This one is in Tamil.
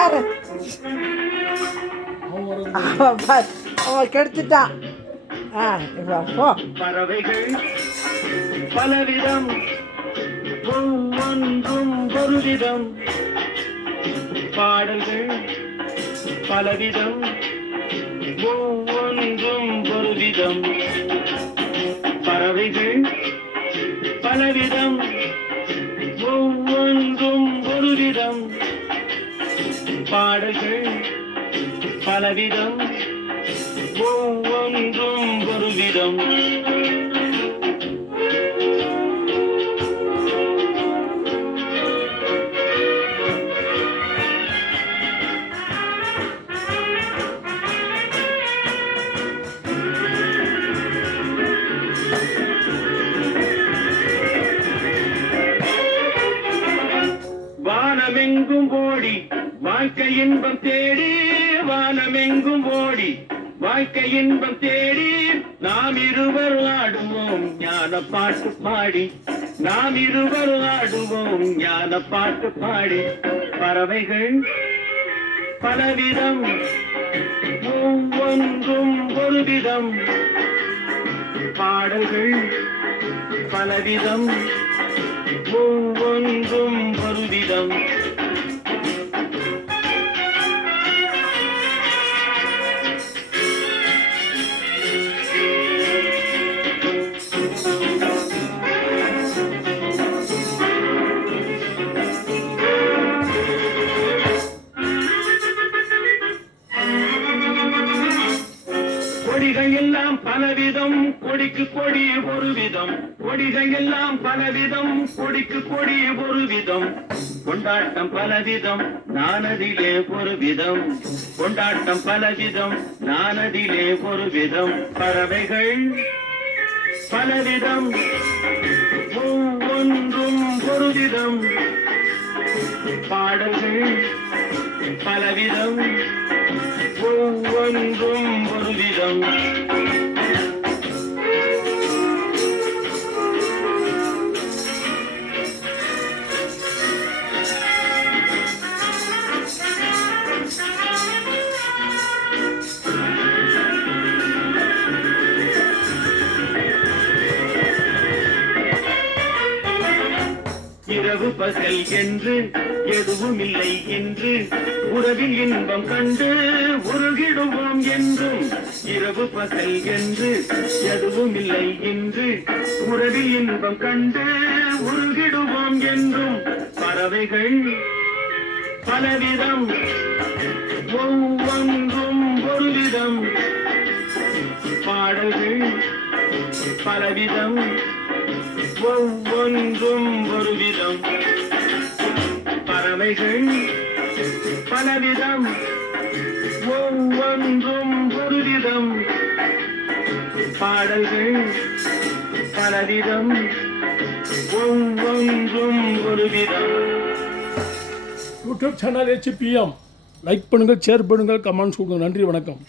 யாரு அவன் கெடுத்துட்டான். இப்போ பறவைகள் பலவிதம், ஒவ்வொன்றும் ஒரு விதம். பாடல்கள் பலவிதம், ஒவ்வொன்றும் ஒரு விதம். பறவைகள் பலவிதம், ஒவ்வொன்றும் ஒரு விதம். பாடல்கள் பலவிதம், ஒவ்வொன்றும் ஒரு விதம். வானமெங்கும் ஓடி வாழ்க்கை இன்பம் தேடி, வானமெங்கும் ஓடி வாழ்க்கை இன்பம் தேடி, நாம் இருவர் ஆடுவோம் ஞான பாட்டு பாடி, நாம் இருவர் ஆடுவோம் ஞான பாட்டு பாடி. பறவைகள் பலவிதம், ஒவ்வொன்றும் ஒரு விதம். பாடல்கள் பலவிதம், ஒவ்வொன்றும் ஒரு விதம். கொடிகள் எல்லாம் பலவிதம், கொடிக்கு கொடி ஒரு விதம். கொடிகள் எல்லாம் பலவிதம், கொடிக்கு கொடி ஒரு விதம். கொண்டாட்டம் பலவிதம், நானதிலே ஒரு விதம். கொண்டாட்டம் பலவிதம், நானதிலே ஒரு விதம். பறவைகள் பலவிதம், ஒவ்வொன்றும் ஒரு விதம். பாடல்கள் பலவிதம், ஒவ்வொன்றும் ஒரு விதம். இரவு பகல் என்று எதுவும் இல்லை என்று உறவில் இன்பம் கண்டு உருகிடுவோம் என்றும். இரவு பகல் என்று எதுவும் இல்லை என்று உறவில் இன்பம் கண்டு உருகிடுவோம் என்றும். பறவைகள் பலவிதம், ஒவ்வொன்றும் ஒரு விதம். பாடல்கள் பலவிதம், ஒவ்வொன்றும் ஒரு விதம். பறவைகள் பலவிதம், ஒவ்வொன்றும் ஒரு விதம். பாடல்கள் பலவிதம், ஒவ்வொன்றும் ஒரு விதம். யூடியூப் சேனல் HPM லைக் பண்ணுங்கள், ஷேர் பண்ணுங்கள், கமெண்ட்ஸ் கொடுங்க. நன்றி, வணக்கம்.